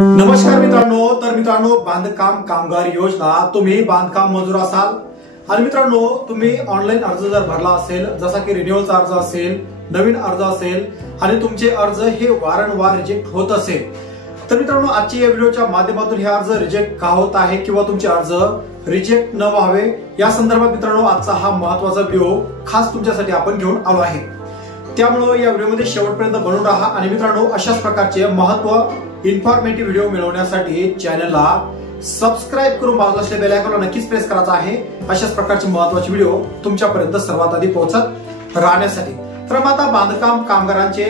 नमस्कार मित्रांनो, बांधकाम कामगार योजना तुम्ही बांधकाम मजूर असाल आणि मित्रांनो तुम्ही ऑनलाईन अर्ज जर भरला असेल, जसा की रिन्युअलचा अर्ज असेल, नवीन अर्ज असेल आणि तुमचे अर्ज हे वारंवार रिजेक्ट होत असेल, तर मित्रांनो आजच्या या व्हिडिओच्या माध्यमातून हे अर्ज रिजेक्ट का होत आहे किंवा तुमचे अर्ज रिजेक्ट न व्हावे या संदर्भात मित्रांनो आजचा हा महत्त्वाचा व्हिडिओ खास तुमच्यासाठी आपण घेऊन आलो आहे। त्यामुळे या व्हिडिओमध्ये शेवटपर्यंत बनून राहा आणि मित्रांनो अशाच प्रकारचे महत्त्व इन्फॉर्मेटिव्ह व्हिडिओ मिळवण्यासाठी चॅनलला सबस्क्राइब करून बाजूला असलेल्या बेल आयकॉनला नक्कीच प्रेस करायचा आहे, अशाच प्रकारचे महत्त्वाचे व्हिडिओ तुमच्यापर्यंत सर्वात आधी पोहोचत राहण्यासाठी। तर मग आता बांधकाम कामगारांचे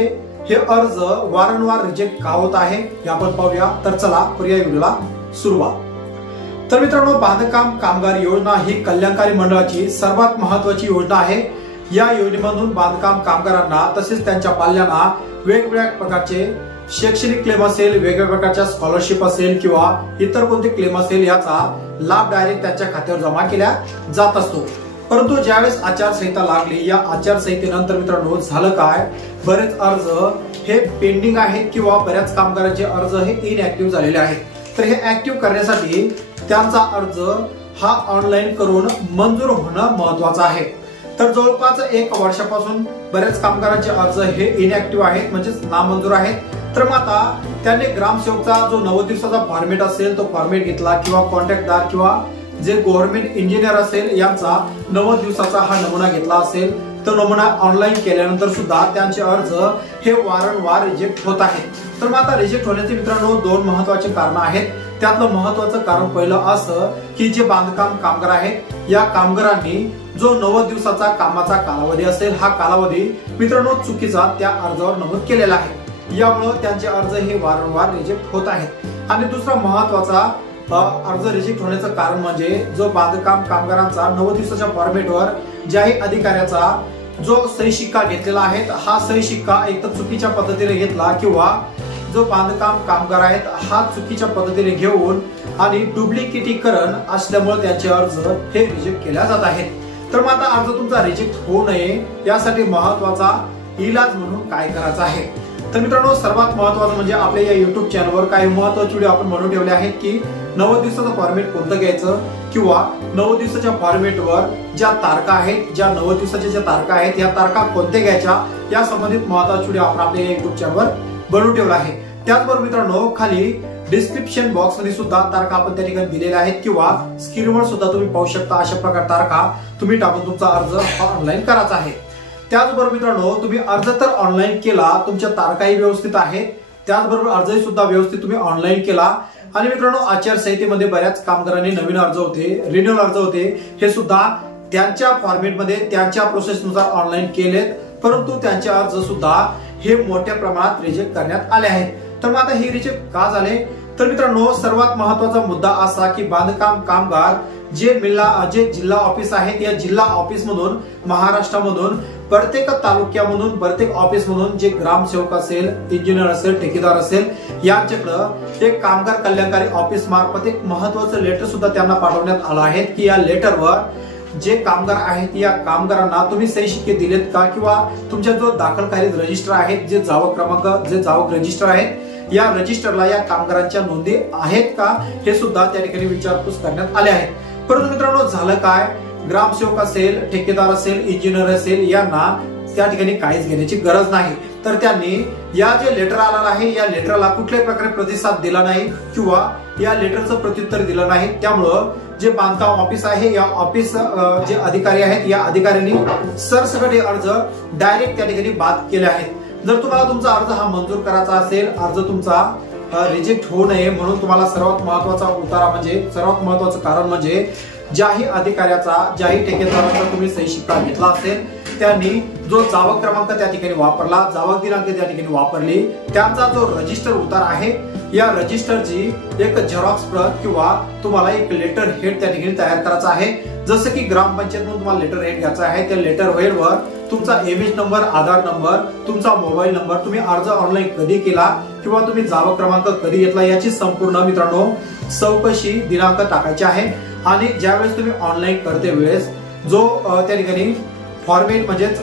हे अर्ज वारंवार रिजेक्ट का होत आहे हे आपण पाहूया। तर चला करूया व्हिडिओला सुरुवात। तर मित्रांनो बांधकाम कामगार योजना ही कल्याणकारी मंडळाची सर्वात महत्त्वाची योजना आहे। या योजनेमधून बांधकाम कामगारांना तसेच त्यांच्या पाल्यांना वेगवेगळ्या प्रकारचे शैक्षणिक क्लेम असेल, वेगवेगळ्या प्रकारच्या स्कॉलरशिप असेल किंवा इतर कोणते क्लेम असेल याचा लाभ डायरेक्ट त्यांच्या खात्यावर जमा केला जात असतो। परंतु ज्यावेळेस आचारसंहिता लागली, या आचारसंहितेनंतर मित्रांनो झालं काय, बरेच अर्ज हे पेंडिंग आहेत किंवा बऱ्याच कामगारांचे अर्ज हे इनएक्टिव्ह झालेले आहेत। तर हे ऍक्टिव्ह करण्यासाठी त्यांचा अर्ज हा ऑनलाईन करून मंजूर होणं महत्वाचं आहे। तर जवळपास 1 वर्षापासून बरेच कामगारांचे अर्ज हे इनएक्टिव्ह आहेत, म्हणजे नामंजूर आहेत। तर मग आता त्यांनी ग्रामसेवकचा जो 90 दिवसाचा फॉर्मेट असेल तो फॉर्मेट घेतला किंवा कॉन्ट्रॅक्टदार किंवा जे गव्हर्नमेंट इंजिनियर असेल यांचा 90 दिवसाचा हा नमुना घेतला असेल, तो नमुना ऑनलाईन केल्यानंतर सुद्धा त्यांचे अर्ज हे वारंवार रिजेक्ट होत आहेत। तर मग आता रिजेक्ट होण्याचे मित्रांनो 2 महत्त्वाचे कारण आहेत। त्यातलं महत्त्वाचं कारण पहिलं असं की जे बांधकाम कामगार आहेत या कामगारांनी जो 90 दिवसाचा कामाचा कालावधी असेल, हा कालावधी मित्रांनो चुकीचा त्या अर्जावर नमूद केलेला आहे, यामुळे त्यांचे अर्ज हे वारंवार रिजेक्ट होत आहेत। आणि दुसरा महत्त्वाचा अर्ज रिजेक्ट होण्याचं कारण म्हणजे जो बांधकाम कामगारांचा 90 दिवसाच्या फॉर्मेटवर ज्याही अधिकाऱ्याचा जो सही शिक्का घेतलेला आहे, हा सही शिक्का एक तर चुकीच्या पद्धतीने घेतला किंवा जो बांधकाम कामगार आहेत हा चुकीच्या पद्धतीने घेऊन आणि डुप्लिकेटीकरण असल्यामुळे त्यांचे अर्ज हे रिजेक्ट केल्या जात आहेत। तर मग आता अर्ज तुमचा रिजेक्ट होऊ नये यासाठी महत्त्वाचा इलाज म्हणून काय करायचं आहे, तर मित्रांनो सर्वात महत्त्वाचं म्हणजे आपल्या या युट्यूब चॅनलवर काही महत्त्वाचे व्हिडिओ आपण बनवून ठेवले आहेत की 90 दिवसाचं फॉर्मेट कोणतं घ्यायचं किंवा 90 दिवसाच्या फॉर्मेटवर ज्या तारखा आहेत, ज्या 90 दिवसाच्या ज्या तारखा आहेत या तारखा कोणत्या घ्यायच्या या संबंधित महत्त्वाचे व्हिडिओ आपण आपल्या युट्यूब चॅनलवर बनवून ठेवला आहे। त्याचबरोबर मित्रांनो खाली डिस्क्रिप्शन बॉक्स मध्ये सुद्धा तारखा आपण त्या ठिकाणी दिलेल्या आहेत किंवा स्क्रीनवर सुद्धा तुम्ही पाहू शकता। अशा प्रकार तारखा तुम्ही टाकून तुमचा अर्ज ऑनलाईन करायचा आहे। त्याचबरोबर मित्रांनो तुम्ही अर्ज तर ऑनलाईन केला, तुमच्या तारखाही व्यवस्थित आहेत, त्याचबरोबर अर्जही सुद्धा व्यवस्थित तुम्ही ऑनलाईन केला आणि मित्रांनो आचारसंहितेमध्ये बऱ्याच कामगारांनी नवीन अर्ज होते, रिन्युअल अर्ज होते, हे सुद्धा त्यांच्या फॉर्मेटमध्ये त्यांच्या प्रोसेसनुसार ऑनलाईन केलेत, परंतु त्यांचे अर्ज सुद्धा हे मोठ्या प्रमाणात रिजेक्ट करण्यात आले आहेत। तर मग आता हे रिजेक्ट का झाले, तर मित्रांनो सर्वात महत्त्वाचा मुद्दा असा की बांधकाम कामगार जे जिल्हा ऑफिस आहेत या जिल्हा ऑफिस मधून महाराष्ट्रामधून प्रत्येक तालुक्यामधून प्रत्येक ऑफिस मधून जे ग्रामसेवक असेल, इंजिनियर असेल, ठेकेदार असेल यांच्याकडे एक कामगार कल्याणकारी ऑफिस मार्फत एक महत्त्वाचं लेटर सुद्धा त्यांना पाठवण्यात आलं आहे की या लेटरवर जे कामगार आहेत या कामगारांना तुम्ही सही शिक्के दिलेत का किंवा तुमच्या जो दाखल रजिस्टर आहेत, जे जावक क्रमांक जे जावक रजिस्टर आहेत या रजिस्टरला या कामगारांच्या नोंदी आहेत का हे सुद्धा त्या ठिकाणी विचारपूस करण्यात आले आहेत। परंतु मित्रांनो झालं काय, ग्रामसेवक असेल, ठेकेदार असेल, इंजिनियर असेल यांना त्या ठिकाणी काहीच घेण्याची गरज नाही। तर त्यांनी या जे लेटर आलेलं आहे या लेटरला कुठल्याही प्रकारे प्रतिसाद दिला नाही किंवा या लेटरचं प्रत्युत्तर दिलं नाही। त्यामुळं जे बांधकाम ऑफिस आहे या ऑफिस जे अधिकारी आहेत या अधिकाऱ्यांनी सरसकट हे अर्ज डायरेक्ट त्या ठिकाणी बाद केले आहेत। जर तुम्हाला तुमचा अर्ज हा मंजूर करायचा असेल, अर्ज तुमचा रिजेक्ट होऊ नये म्हणून तुम्हाला सर्वात महत्त्वाचा उतारा म्हणजे सर्वात महत्त्वाचं कारण म्हणजे ज्याही अधिकाऱ्याचा ज्याही ठेकेदाराचा तुम्ही सही शिक्का घेतला असेल त्यांनी जो जावक क्रमांक त्या ठिकाणी वापरला, जावक दिनांक त्या ठिकाणी वापरली, त्यांचा जो रजिस्टर उतार आहे या रजिस्टरची एक झेरॉक्स प्रत किंवा तुम्हाला एक लेटर हेड त्या ठिकाणी तयार करायचा आहे। जसं की ग्रामपंचायतमधून तुम्हाला लेटर हेड घ्यायचा आहे, त्या लेटर हेडवर तुमचा एमएच नंबर, आधार नंबर, तुमचा मोबाईल नंबर, तुम्ही अर्ज ऑनलाईन कधी केला किंवा तुम्ही जावक क्रमांक कधी घेतला याची संपूर्ण मित्रांनो चौकशी दिनांक टाकायची आहे। आणि ज्यावेळेस तुम्ही ऑनलाईन करते वेळेस जो त्या ठिकाणी फॉर्मेट म्हणजेच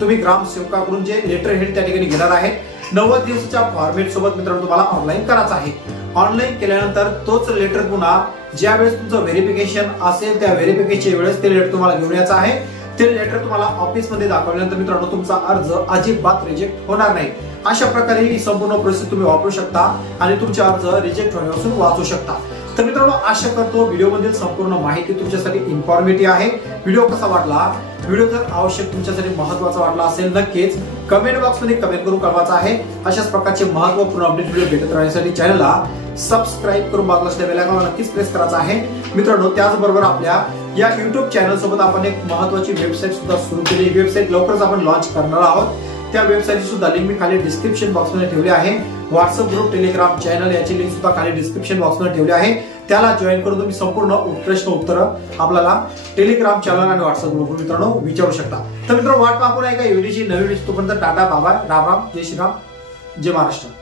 तुम्ही ग्रामसेवकाकडून जे लेटर हेड त्या ठिकाणी घेणार आहे 90 दिवसाच्या फॉर्मेट सोबत मित्रांनो तुम्हाला ऑनलाईन करायचा आहे। ऑनलाईन केल्यानंतर तोच लेटर पुन्हा ज्या वेळेस तुमचं व्हेरिफिकेशन असेल त्या व्हेरिफिकेशनच्या वेळेस ते लेटर तुम्हाला घेऊन यायचं आहे। ते लेटर तुम्हाला ऑफिस मध्ये दाखवल्यानंतर मित्रांनो तुमचा अर्ज अजिबात रिजेक्ट होणार नाही। अशा प्रकारे ही संपूर्ण प्रोसेस तुम्ही वापरू शकता आणि तुमचा अर्ज रिजेक्ट होण्यापासून वाचू शकता। तर मित्रांनो आशा करतो व्हिडिओ मधील संपूर्ण माहिती तुमच्यासाठी इन्फॉर्मेटिव्ह आहे। व्हिडिओ कसा वाटला, व्हिडिओ जर आवश्यक तुमच्यासाठी महत्त्वाचा वाटला असेल नक्कीच कमेंट बॉक्स मध्ये कमेंट करून कळवायचा आहे। अशाच प्रकारचे महत्त्वपूर्ण अपडेट व्हिडिओ भेटत राहण्यासाठी चॅनलला सबस्क्राइब करून बाजूला असलेल्या बेल आयकॉनला नक्कीच प्रेस करायचा आहे। मित्रांनो त्याचबरोबर आपल्या या YouTube चॅनल सोबत आपण एक महत्त्वाची वेबसाईट सुद्धा सुरू केली। ही वेबसाईट लवकरच आपण लॉन्च करणार आहोत। त्या वेबसाईटची सुद्धा लिंक मी खाली डिस्क्रिप्शन बॉक्स मध्ये ठेवली आहे। व्हॉट्सअप ग्रुप, टेलिग्राम चॅनल याची लिंक सुद्धा खाली डिस्क्रिप्शन बॉक्स मध्ये ठेवली आहे। त्याला जॉईन करून तुम्ही संपूर्ण प्रश्न उत्तर आपल्याला टेलिग्राम चॅनल आणि व्हॉट्सअप ग्रुप मित्रांनो विचारू शकता। तर मित्रांनो वाट पाहू एका व्हिडिओची नवीन तोपर्यंत टाटा बाबा, राम राम, जय श्रीराम, जय महाराष्ट्र।